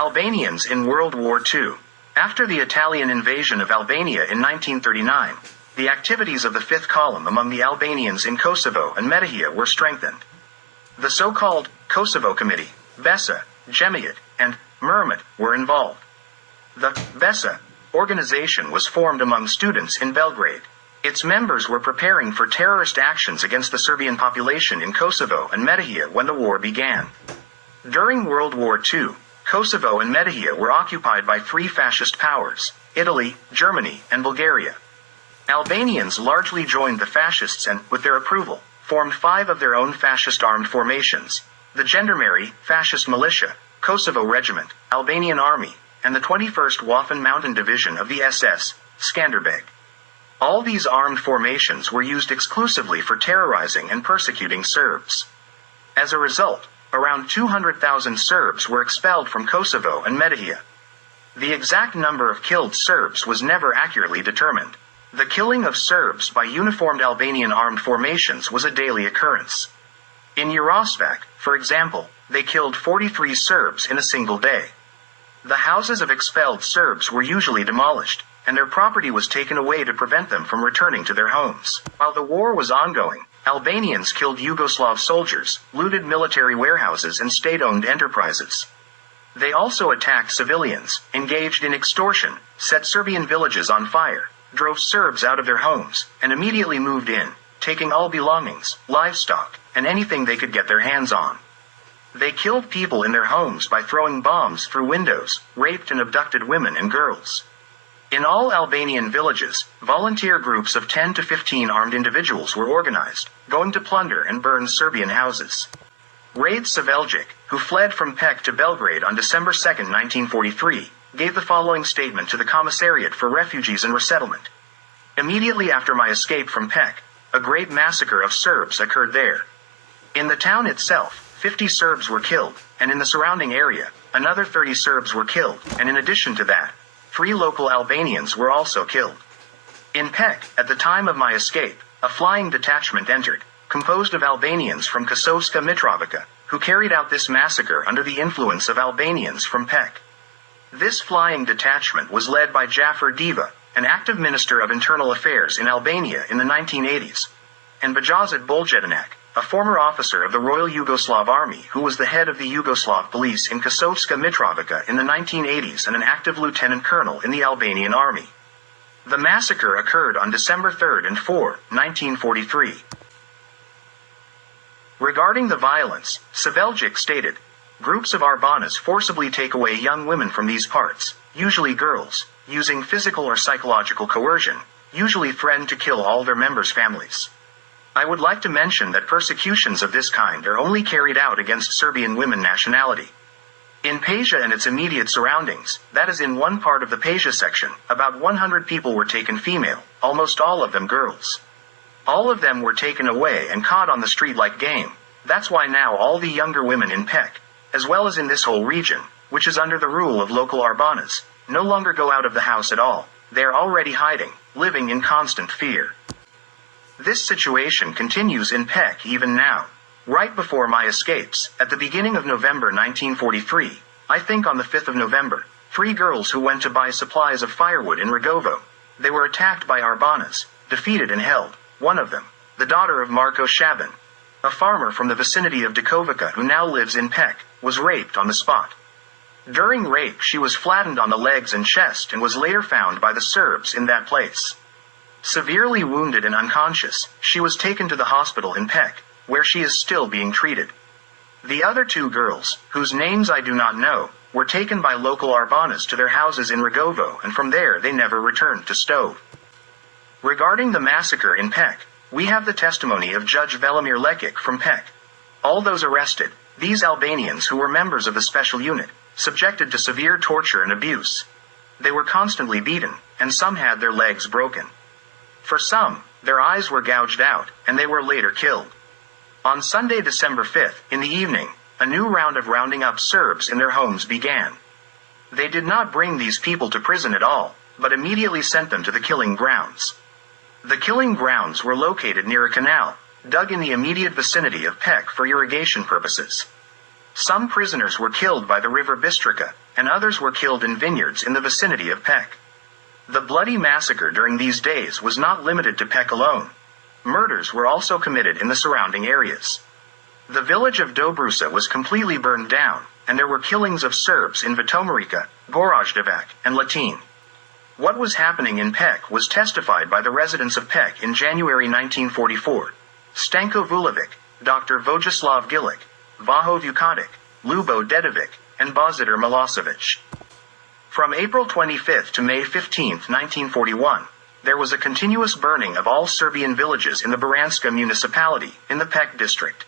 Albanians in World War II. After the Italian invasion of Albania in 1939, the activities of the Fifth Column among the Albanians in Kosovo and Metohija were strengthened. The so-called Kosovo Committee, Besa, Jemiat, and Murmit were involved. The Besa organization was formed among students in Belgrade. Its members were preparing for terrorist actions against the Serbian population in Kosovo and Metohija when the war began. During World War II, Kosovo and Metohija were occupied by three fascist powers: Italy, Germany, and Bulgaria. Albanians largely joined the fascists and, with their approval, formed 5 of their own fascist armed formations: the Gendarmerie, Fascist Militia, Kosovo Regiment, Albanian Army, and the 21st Waffen Mountain Division of the SS, Skanderbeg. All these armed formations were used exclusively for terrorizing and persecuting Serbs. As a result, around 200,000 Serbs were expelled from Kosovo and Metohija. The exact number of killed Serbs was never accurately determined. The killing of Serbs by uniformed Albanian armed formations was a daily occurrence. In Yarosvac, for example, they killed 43 Serbs in a single day. The houses of expelled Serbs were usually demolished, and their property was taken away to prevent them from returning to their homes. While the war was ongoing, Albanians killed Yugoslav soldiers, looted military warehouses and state-owned enterprises. They also attacked civilians, engaged in extortion, set Serbian villages on fire, drove Serbs out of their homes, and immediately moved in, taking all belongings, livestock, and anything they could get their hands on. They killed people in their homes by throwing bombs through windows, raped and abducted women and girls. In all Albanian villages, volunteer groups of 10 to 15 armed individuals were organized, going to plunder and burn Serbian houses. Rade Saveljic, who fled from Pec to Belgrade on December 2, 1943, gave the following statement to the Commissariat for Refugees and Resettlement. Immediately after my escape from Pec, a great massacre of Serbs occurred there. In the town itself, 50 Serbs were killed, and in the surrounding area, another 30 Serbs were killed, and in addition to that, 3 local Albanians were also killed. In Pec, at the time of my escape, a flying detachment entered, composed of Albanians from Kosovska Mitrovica, who carried out this massacre under the influence of Albanians from Pec. This flying detachment was led by Jafar Diva, an active minister of internal affairs in Albania in the 1980s, and Bajazet Boljedinac, a former officer of the Royal Yugoslav Army who was the head of the Yugoslav police in Kosovska Mitrovica in the 1980s and an active lieutenant colonel in the Albanian army. The massacre occurred on December 3 and 4, 1943. Regarding the violence, Saveljic stated, "Groups of Arbanas forcibly take away young women from these parts, usually girls, using physical or psychological coercion, usually threaten to kill all their members' families. I would like to mention that persecutions of this kind are only carried out against Serbian women nationality. In Pasia and its immediate surroundings, that is in one part of the Pasia section, about 100 people were taken female, almost all of them girls. All of them were taken away and caught on the street like game. That's why now all the younger women in Pec, as well as in this whole region, which is under the rule of local Arbanas, no longer go out of the house at all. They are already hiding, living in constant fear. This situation continues in Pec even now. Right before my escapes, at the beginning of November 1943, I think on the 5th of November, 3 girls who went to buy supplies of firewood in Rogovo. They were attacked by Arbanas, defeated and held. One of them, the daughter of Marko Shaban, a farmer from the vicinity of Dekovica who now lives in Pec, was raped on the spot. During rape she was flattened on the legs and chest and was later found by the Serbs in that place. Severely wounded and unconscious, she was taken to the hospital in Pec, where she is still being treated. The other 2 girls, whose names I do not know, were taken by local Arbanas to their houses in Rogovo and from there they never returned to Stove. Regarding the massacre in Pec, we have the testimony of Judge Velimir Lekic from Pec. All those arrested, these Albanians who were members of the special unit, subjected to severe torture and abuse. They were constantly beaten, and some had their legs broken. For some, their eyes were gouged out, and they were later killed. On Sunday, December 5th, in the evening, a new round of rounding up Serbs in their homes began. They did not bring these people to prison at all, but immediately sent them to the killing grounds. The killing grounds were located near a canal, dug in the immediate vicinity of Pec for irrigation purposes. Some prisoners were killed by the river Bistrica, and others were killed in vineyards in the vicinity of Pec. The bloody massacre during these days was not limited to Pec alone. Murders were also committed in the surrounding areas. The village of Dobrusa was completely burned down, and there were killings of Serbs in Vitomirica, Goraždevac, and Latin. What was happening in Pec was testified by the residents of Pec in January 1944. Stanko Vulovic, Dr. Vojislav Gilic, Vaho Vukotic, Lubo Dedovic, and Božidar Milosevic. From April 25 to May 15, 1941, there was a continuous burning of all Serbian villages in the Baranska municipality, in the Pec district.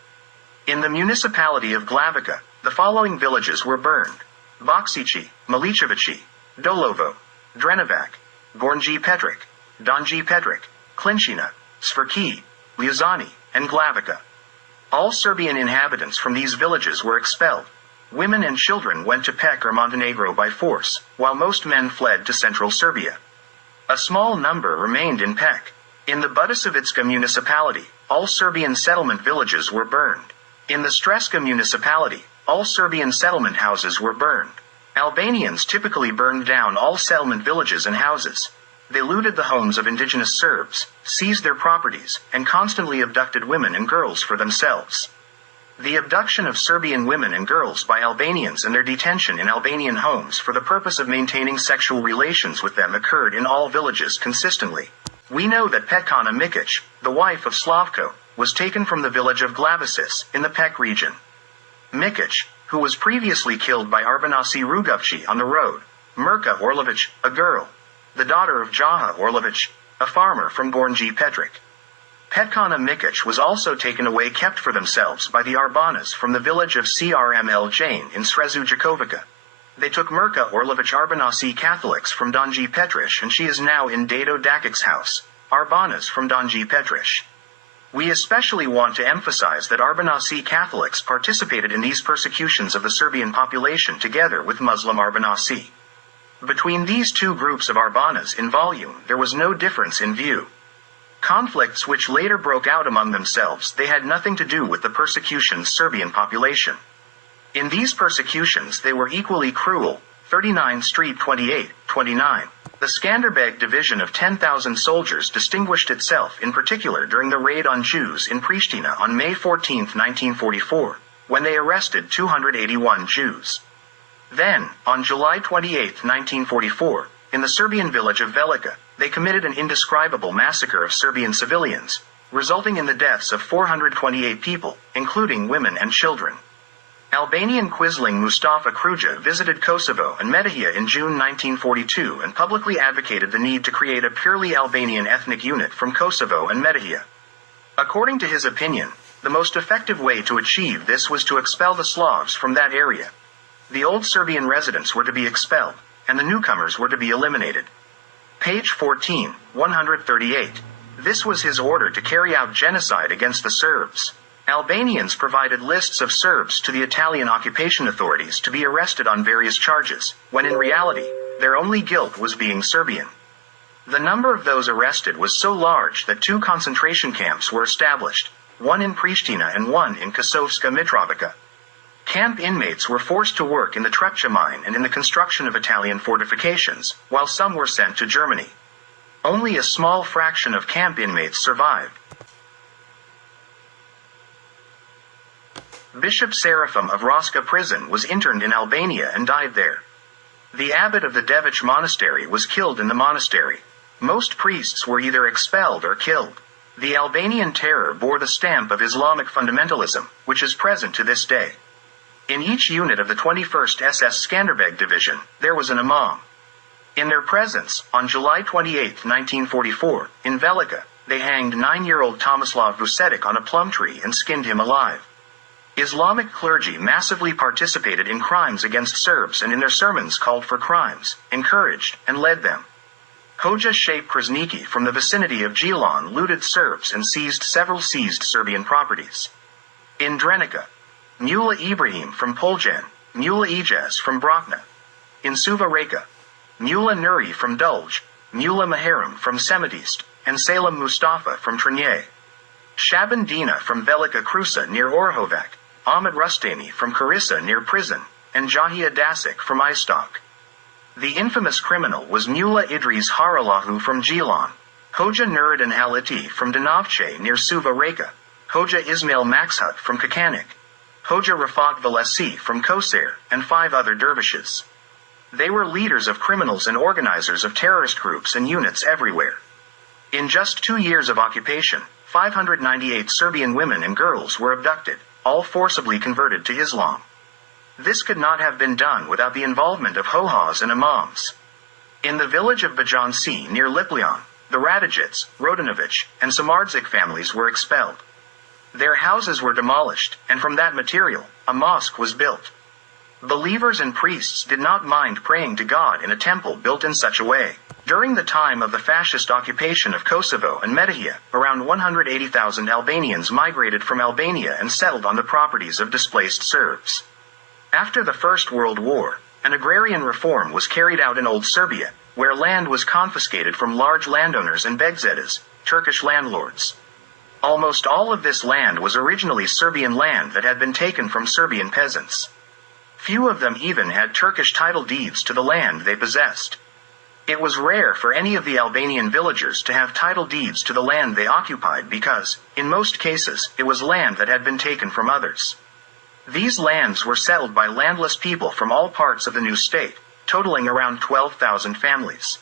In the municipality of Glavica, the following villages were burned: Boksići, Milicevići, Dolovo, Drenovac, Gornji Petric, Donji Petric, Klinčina, Svrki, Ljuzani, and Glavica. All Serbian inhabitants from these villages were expelled. Women and children went to Pec or Montenegro by force, while most men fled to central Serbia. A small number remained in Pec. In the Budisevitska municipality, all Serbian settlement villages were burned. In the Streska municipality, all Serbian settlement houses were burned. Albanians typically burned down all settlement villages and houses. They looted the homes of indigenous Serbs, seized their properties, and constantly abducted women and girls for themselves. The abduction of Serbian women and girls by Albanians and their detention in Albanian homes for the purpose of maintaining sexual relations with them occurred in all villages consistently. We know that Petkana Mikic, the wife of Slavko, was taken from the village of Glavicis, in the Pec region. Mikic, who was previously killed by Arbanasi Rugovci on the road, Mirka Orlovic, a girl, the daughter of Jaha Orlovic, a farmer from Gornji Petric. Petkana Mikic was also taken away kept for themselves by the Arbanas from the village of Crml Jane in Srezujakovica. They took Mirka Orlovic Arbanasi Catholics from Donji Petric, and she is now in Dado Dakic's house, Arbanas from Donji Petric. We especially want to emphasize that Arbanasi Catholics participated in these persecutions of the Serbian population together with Muslim Arbanasi. Between these two groups of Arbanas in volume there was no difference in view. Conflicts which later broke out among themselves, they had nothing to do with the persecution's Serbian population. In these persecutions they were equally cruel. 39 Street 28, 29. The Skanderbeg division of 10,000 soldiers distinguished itself in particular during the raid on Jews in Pristina on May 14, 1944, when they arrested 281 Jews. Then, on July 28, 1944, in the Serbian village of Velika, they committed an indescribable massacre of Serbian civilians, resulting in the deaths of 428 people, including women and children. Albanian Quisling Mustafa Kruja visited Kosovo and Metohija in June 1942 and publicly advocated the need to create a purely Albanian ethnic unit from Kosovo and Metohija. According to his opinion, the most effective way to achieve this was to expel the Slavs from that area. The old Serbian residents were to be expelled, and the newcomers were to be eliminated. Page 14, 138. This was his order to carry out genocide against the Serbs. Albanians provided lists of Serbs to the Italian occupation authorities to be arrested on various charges, when in reality, their only guilt was being Serbian. The number of those arrested was so large that 2 concentration camps were established, one in Pristina and one in Kosovska Mitrovica. Camp inmates were forced to work in the Trepča mine and in the construction of Italian fortifications, while some were sent to Germany. Only a small fraction of camp inmates survived. Bishop Seraphim of Raška prison was interned in Albania and died there. The abbot of the Devic monastery was killed in the monastery. Most priests were either expelled or killed. The Albanian terror bore the stamp of Islamic fundamentalism, which is present to this day. In each unit of the 21st SS Skanderbeg Division, there was an imam. In their presence, on July 28, 1944, in Velika, they hanged 9-year-old Tomislav Vucetic on a plum tree and skinned him alive. Islamic clergy massively participated in crimes against Serbs and in their sermons called for crimes, encouraged, and led them. Hoja Shape Krasniki from the vicinity of Gilan looted Serbs and seized several seized Serbian properties. In Drenica, Mula Ibrahim from Poljan, Mula Ijaz from Brakna. In Suva Reka, Mula Nuri from Dulj, Mula Maharam from Semitist, and Salim Mustafa from Trnje. Shaban Dina from Velika Krusa near Orhovac, Ahmed Rustami from Karissa near prison, and Jahia Dasik from Istok. The infamous criminal was Mula Idris Haralahu from Gilan, Hoja Nuruddin Al-Ati from Danovce near Suva Reka, Hoja Ismail Maxhut from Kakanik, Hoja Rafat Valesi from Kosair, and 5 other dervishes. They were leaders of criminals and organizers of terrorist groups and units everywhere. In just 2 years of occupation, 598 Serbian women and girls were abducted, all forcibly converted to Islam. This could not have been done without the involvement of Hohas and Imams. In the village of Bajanci near Lipljan, the Radijits, Rodanovic, and Samardzik families were expelled. Their houses were demolished, and from that material, a mosque was built. Believers and priests did not mind praying to God in a temple built in such a way. During the time of the fascist occupation of Kosovo and Metohija, around 180,000 Albanians migrated from Albania and settled on the properties of displaced Serbs. After the First World War, an agrarian reform was carried out in Old Serbia, where land was confiscated from large landowners and begzedas, Turkish landlords. Almost all of this land was originally Serbian land that had been taken from Serbian peasants. Few of them even had Turkish title deeds to the land they possessed. It was rare for any of the Albanian villagers to have title deeds to the land they occupied because, in most cases, it was land that had been taken from others. These lands were settled by landless people from all parts of the new state, totaling around 12,000 families.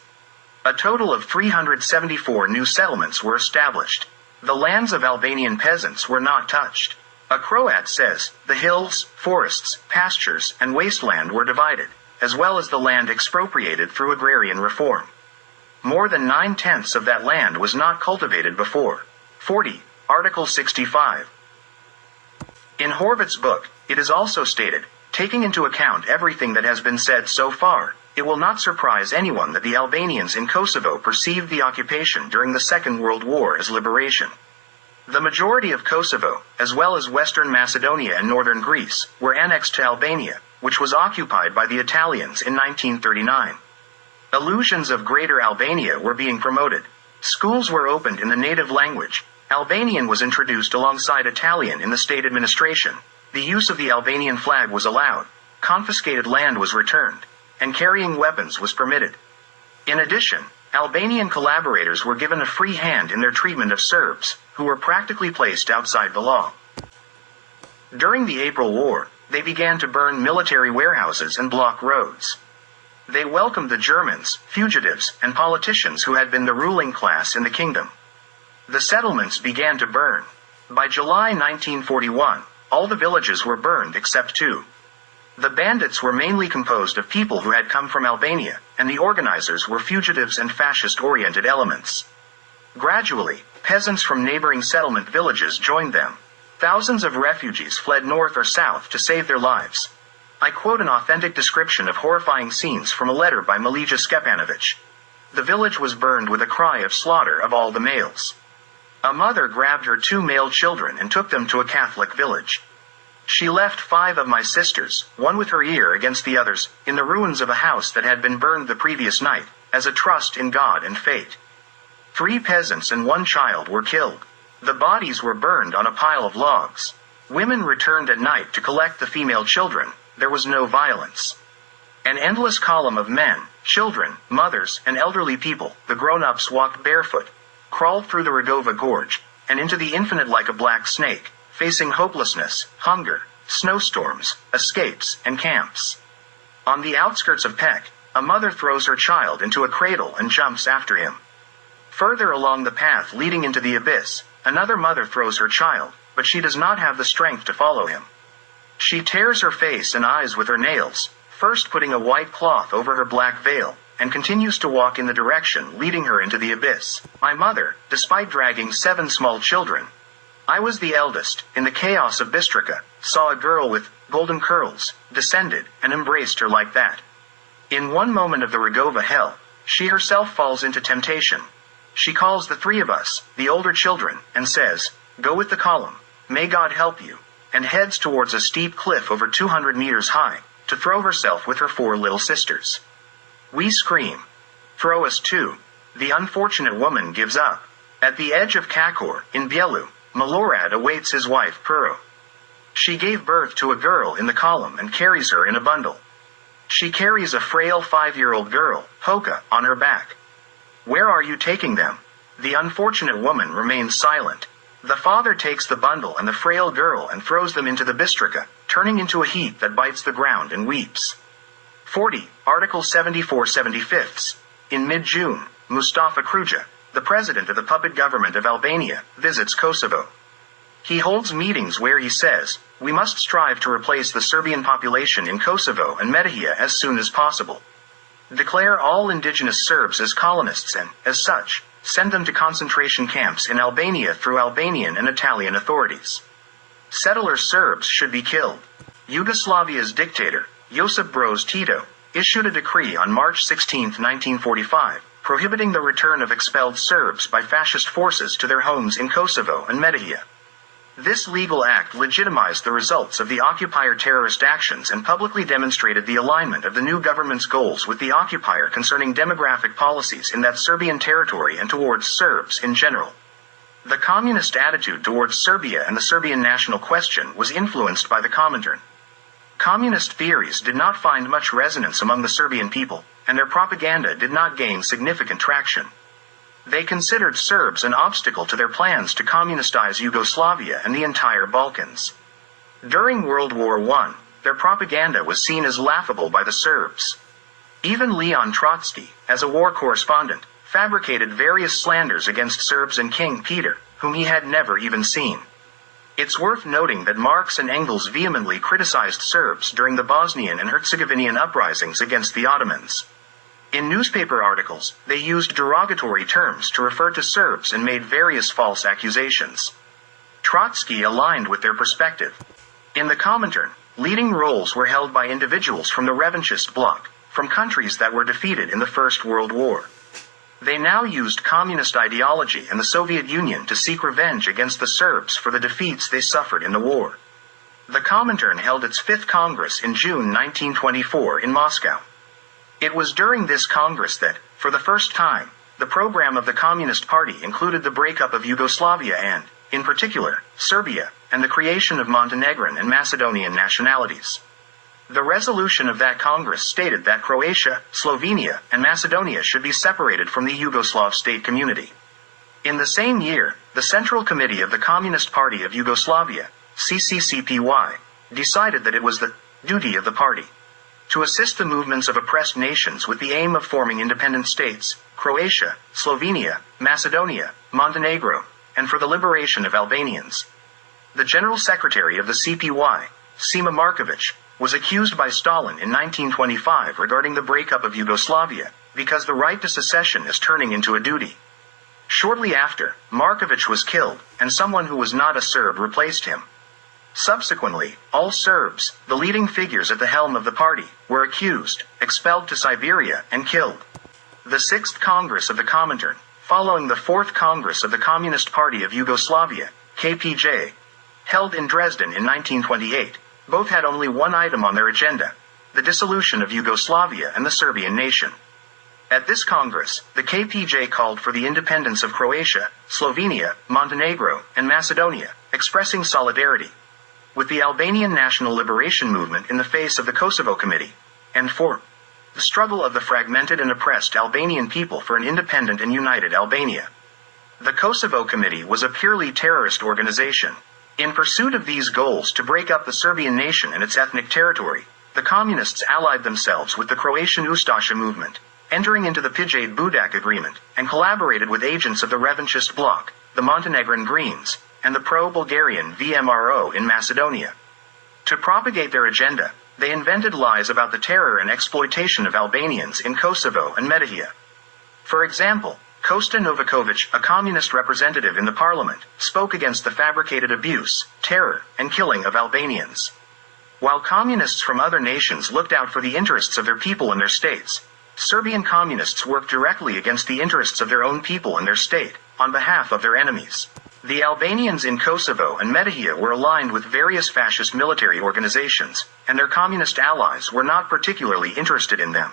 A total of 374 new settlements were established. The lands of Albanian peasants were not touched. A Croat says, the hills, forests, pastures, and wasteland were divided, as well as the land expropriated through agrarian reform. More than 9/10 of that land was not cultivated before. 40. Article 65. In Horvat's book, it is also stated, taking into account everything that has been said so far, it will not surprise anyone that the Albanians in Kosovo perceived the occupation during the Second World War as liberation. The majority of Kosovo, as well as Western Macedonia and northern Greece, were annexed to Albania, which was occupied by the Italians in 1939. Illusions of Greater Albania were being promoted. Schools were opened in the native language. Albanian was introduced alongside Italian in the state administration. The use of the Albanian flag was allowed. Confiscated land was returned, and carrying weapons was permitted. In addition, Albanian collaborators were given a free hand in their treatment of Serbs, who were practically placed outside the law. During the April War, they began to burn military warehouses and block roads. They welcomed the Germans, fugitives, and politicians who had been the ruling class in the kingdom. The settlements began to burn. By July 1941, all the villages were burned except 2. The bandits were mainly composed of people who had come from Albania, and the organizers were fugitives and fascist-oriented elements. Gradually, peasants from neighboring settlement villages joined them. Thousands of refugees fled north or south to save their lives. I quote an authentic description of horrifying scenes from a letter by Malija Skepanovic. The village was burned with a cry of slaughter of all the males. A mother grabbed her 2 male children and took them to a Catholic village. She left 5 of my sisters, one with her ear against the others, in the ruins of a house that had been burned the previous night, as a trust in God and fate. 3 peasants and 1 child were killed. The bodies were burned on a pile of logs. Women returned at night to collect the female children. There was no violence. An endless column of men, children, mothers, and elderly people, the grown-ups walked barefoot, crawled through the Rogova Gorge, and into the infinite like a black snake, facing hopelessness, hunger, snowstorms, escapes, and camps. On the outskirts of Pek, a mother throws her child into a cradle and jumps after him. Further along the path leading into the abyss, another mother throws her child, but she does not have the strength to follow him. She tears her face and eyes with her nails, first putting a white cloth over her black veil, and continues to walk in the direction leading her into the abyss. My mother, despite dragging 7 small children, I was the eldest, in the chaos of Bistrica, saw a girl with golden curls, descended, and embraced her like that. In one moment of the Rogova hell, she herself falls into temptation. She calls the 3 of us, the older children, and says, "Go with the column, may God help you," and heads towards a steep cliff over 200 meters high, to throw herself with her 4 little sisters. We scream, "Throw us too." The unfortunate woman gives up. At the edge of Kakor, in Bielu, Milorad awaits his wife Puro. She gave birth to a girl in the column and carries her in a bundle. She carries a frail 5-year-old girl, Hoka, on her back. Where are you taking them? The unfortunate woman remains silent. The father takes the bundle and the frail girl and throws them into the bistrika, turning into a heap that bites the ground and weeps. 40. Article 74/75. In mid-June, Mustafa Kruja, the president of the puppet government of Albania, visits Kosovo. He holds meetings where he says, "We must strive to replace the Serbian population in Kosovo and Metohija as soon as possible. Declare all indigenous Serbs as colonists and, as such, send them to concentration camps in Albania through Albanian and Italian authorities. Settler Serbs should be killed." Yugoslavia's dictator, Josip Broz Tito, issued a decree on March 16, 1945, prohibiting the return of expelled Serbs by fascist forces to their homes in Kosovo and Metohija. This legal act legitimized the results of the occupier terrorist actions and publicly demonstrated the alignment of the new government's goals with the occupier concerning demographic policies in that Serbian territory and towards Serbs in general. The communist attitude towards Serbia and the Serbian national question was influenced by the Comintern. Communist theories did not find much resonance among the Serbian people, and their propaganda did not gain significant traction. They considered Serbs an obstacle to their plans to communistize Yugoslavia and the entire Balkans. During World War I, their propaganda was seen as laughable by the Serbs. Even Leon Trotsky, as a war correspondent, fabricated various slanders against Serbs and King Peter, whom he had never even seen. It's worth noting that Marx and Engels vehemently criticized Serbs during the Bosnian and Herzegovinian uprisings against the Ottomans. In newspaper articles, they used derogatory terms to refer to Serbs and made various false accusations. Trotsky aligned with their perspective. In the Comintern, leading roles were held by individuals from the revanchist bloc, from countries that were defeated in the First World War. They now used communist ideology and the Soviet Union to seek revenge against the Serbs for the defeats they suffered in the war. The Comintern held its 5th Congress in June 1924 in Moscow. It was during this Congress that, for the first time, the program of the Communist Party included the breakup of Yugoslavia and, in particular, Serbia, and the creation of Montenegrin and Macedonian nationalities. The resolution of that Congress stated that Croatia, Slovenia, and Macedonia should be separated from the Yugoslav state community. In the same year, the Central Committee of the Communist Party of Yugoslavia, CCCPY, decided that it was the duty of the party to assist the movements of oppressed nations with the aim of forming independent states, Croatia, Slovenia, Macedonia, Montenegro, and for the liberation of Albanians. The General Secretary of the CPY, Sima Markovic, was accused by Stalin in 1925 regarding the breakup of Yugoslavia, because the right to secession is turning into a duty. Shortly after, Markovic was killed, and someone who was not a Serb replaced him. Subsequently, all Serbs, the leading figures at the helm of the party, were accused, expelled to Siberia, and killed. The 6th Congress of the Comintern, following the 4th Congress of the Communist Party of Yugoslavia, KPJ, held in Dresden in 1928, both had only one item on their agenda: the dissolution of Yugoslavia and the Serbian nation. At this Congress, the KPJ called for the independence of Croatia, Slovenia, Montenegro, and Macedonia, expressing solidarity with the Albanian National Liberation Movement in the face of the Kosovo Committee, and for the struggle of the fragmented and oppressed Albanian people for an independent and united Albania. The Kosovo Committee was a purely terrorist organization. In pursuit of these goals to break up the Serbian nation and its ethnic territory, the Communists allied themselves with the Croatian Ustaša movement, entering into the Pijade Budak Agreement, and collaborated with agents of the revanchist bloc, the Montenegrin Greens, and the pro-Bulgarian VMRO in Macedonia. To propagate their agenda, they invented lies about the terror and exploitation of Albanians in Kosovo and Metohija. For example, Kosta Novakovic, a communist representative in the parliament, spoke against the fabricated abuse, terror, and killing of Albanians. While communists from other nations looked out for the interests of their people and their states, Serbian communists worked directly against the interests of their own people and their state, on behalf of their enemies. The Albanians in Kosovo and Metohija were aligned with various fascist military organizations, and their communist allies were not particularly interested in them.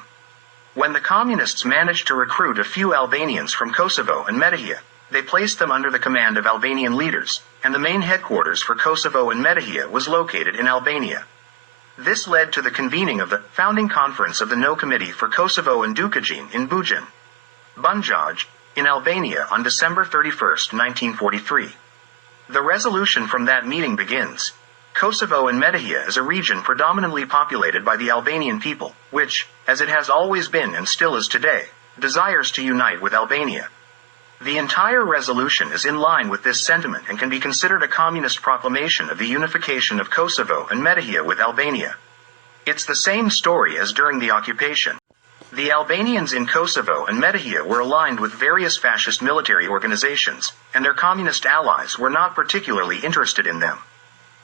When the communists managed to recruit a few Albanians from Kosovo and Metohija, they placed them under the command of Albanian leaders, and the main headquarters for Kosovo and Metohija was located in Albania. This led to the convening of the founding conference of the No Committee for Kosovo and Dukagjin in Bujan, Bunjaj, in Albania on December 31, 1943. The resolution from that meeting begins: Kosovo and Metohija is a region predominantly populated by the Albanian people, which, as it has always been and still is today, desires to unite with Albania. The entire resolution is in line with this sentiment and can be considered a communist proclamation of the unification of Kosovo and Metohija with Albania. It's the same story as during the occupation. The Albanians in Kosovo and Metohija were aligned with various fascist military organizations, and their communist allies were not particularly interested in them.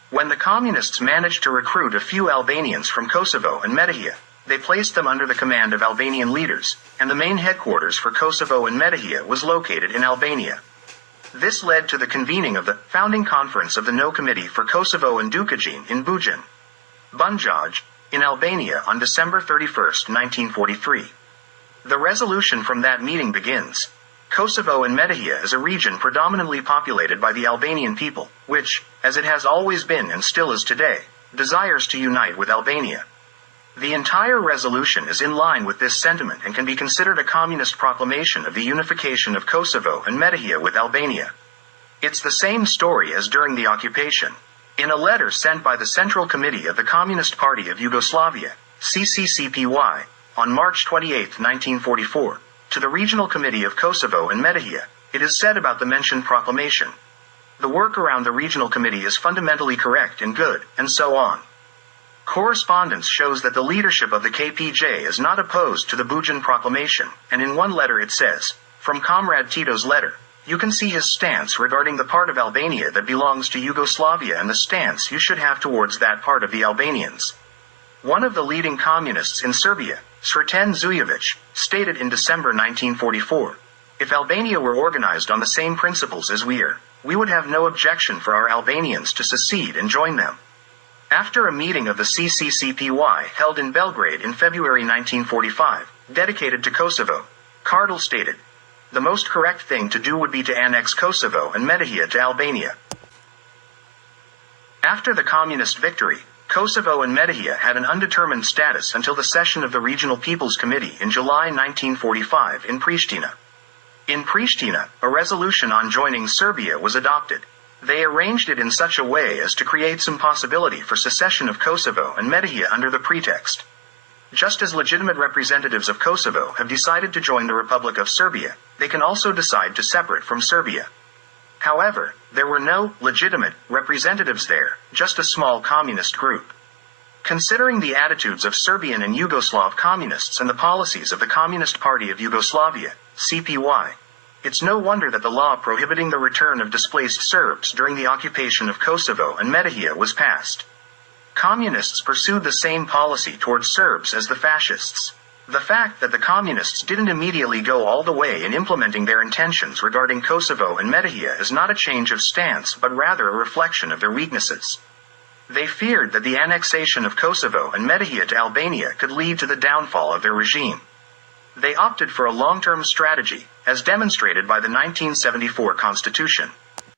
When the communists managed to recruit a few Albanians from Kosovo and Metohija, they placed them under the command of Albanian leaders, and the main headquarters for Kosovo and Metohija was located in Albania. This led to the convening of the founding conference of the No Committee for Kosovo and Dukagjin in Bujan, Bunjaj, in Albania on December 31, 1943. The resolution from that meeting begins: Kosovo and Metohija is a region predominantly populated by the Albanian people, which, as it has always been and still is today, desires to unite with Albania. The entire resolution is in line with this sentiment and can be considered a communist proclamation of the unification of Kosovo and Metohija with Albania. It's the same story as during the occupation. In a letter sent by the Central Committee of the Communist Party of Yugoslavia, CCCPY, on March 28, 1944, to the Regional Committee of Kosovo and Metohija, it is said about the mentioned proclamation: the work around the Regional Committee is fundamentally correct and good, and so on. Correspondence shows that the leadership of the KPJ is not opposed to the Bujan Proclamation, and in one letter it says, from Comrade Tito's letter, you can see his stance regarding the part of Albania that belongs to Yugoslavia and the stance you should have towards that part of the Albanians. One of the leading communists in Serbia, Sreten Zujovic, stated in December 1944, if Albania were organized on the same principles as we are, we would have no objection for our Albanians to secede and join them. After a meeting of the CCCPY held in Belgrade in February 1945, dedicated to Kosovo, Kardel stated, the most correct thing to do would be to annex Kosovo and Metohija to Albania. After the communist victory, Kosovo and Metohija had an undetermined status until the session of the Regional People's Committee in July 1945 in Pristina. In Pristina, a resolution on joining Serbia was adopted. They arranged it in such a way as to create some possibility for secession of Kosovo and Metohija under the pretext. Just as legitimate representatives of Kosovo have decided to join the Republic of Serbia, they can also decide to separate from Serbia. However, there were no legitimate representatives there, just a small communist group. Considering the attitudes of Serbian and Yugoslav communists and the policies of the Communist Party of Yugoslavia, CPY, it's no wonder that the law prohibiting the return of displaced Serbs during the occupation of Kosovo and Metohija was passed. Communists pursued the same policy towards Serbs as the fascists. The fact that the communists didn't immediately go all the way in implementing their intentions regarding Kosovo and Metohija is not a change of stance but rather a reflection of their weaknesses. They feared that the annexation of Kosovo and Metohija to Albania could lead to the downfall of their regime. They opted for a long-term strategy, as demonstrated by the 1974 Constitution.